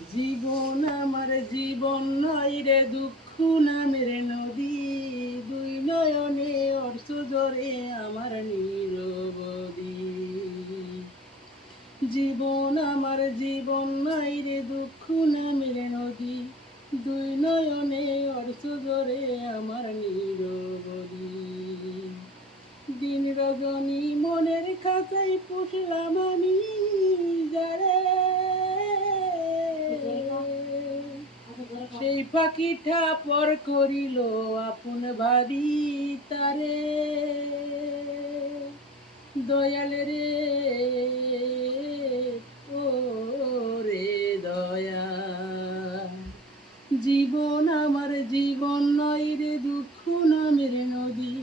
জীবন আমার জীবন নয় রে দুঃখ নামের নদী, দুই নয়নে অর্থ ধরে আমার নিরবধি। জীবন আমার জীবন নয় রে দুঃখ নামের নদী, দুই নয়নে অর্থ ধরে আমার নিরবধি। দিন রজনী মনের খাঁচাই পুষলাম আমি, যারে সেই পাখিটা পর করিল আপন ভাবি তারে। দয়াল রে ও রে দয়া, জীবন আমার জীবন নয় রে দুঃখ নামের নদী,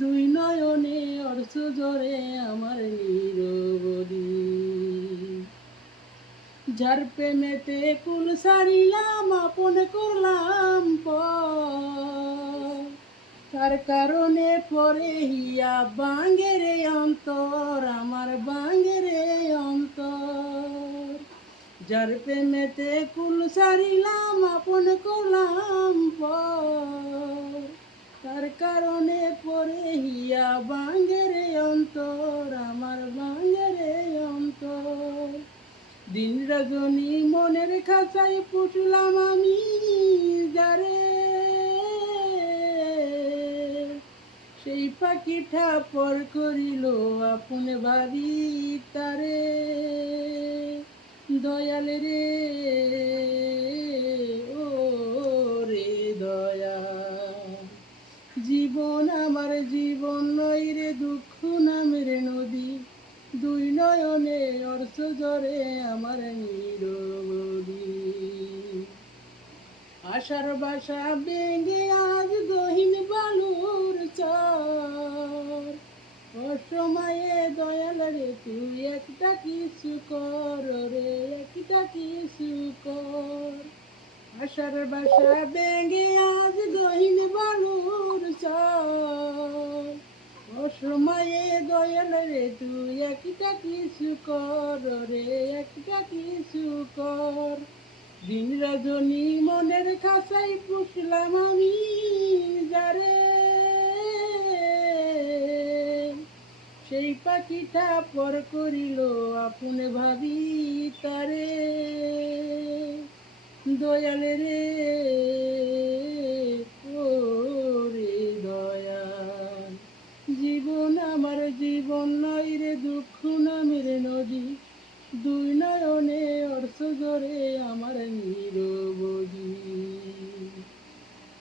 দুই নয়নে অর্থ ধরে আমার নিরবধি। যার প্রেমেতে কুল সারিলাম আপন করলাম পর, তার কারণে পরে হিয়া বাঙ্গের অন্তর, আমার বাঙ্গের অন্তর। যার প্রেমেতে কুল সারিলাম আপন করলাম পর, তার কারণে পরে হিয়া বাঙ্গের অন্তর, আমার বাঙ্গের অন্তর। দিন রজনী মনের খাঁচায় পুষলাম আমি, যারে সেই পাখিটা পর করিল আপন ভাবি তারে। দয়াল রে ও রে দয়া, জীবন আমার জীবন নয় রে দুঃখ নামের নদী, দুই নয়নে অর্থ ধরে আমার নিরবধি। আশার বাসা ভেঙে আজ গহীন বালুর চর, অসময়ে দয়াল রে তুই একটা কিছু কর রে, একটা কিছু কর। আশার বাসা ভেঙে আজ গহীন বালুর চর, অসময়ে দয়াল রে তুই একটা কিছু কর রে, একটা কিছু কর। দিন রজনী মনের খাঁচাই পুষলাম আমি, যারে সেই পাখিটা পর করিল আপন ভাবি তারে। দয়াল রে ও রে দয়া, জীবন আমার জীবন নয় রে দুঃখ নামের নদী, দুই নয়নে অর্থ ধরে আমার নিরব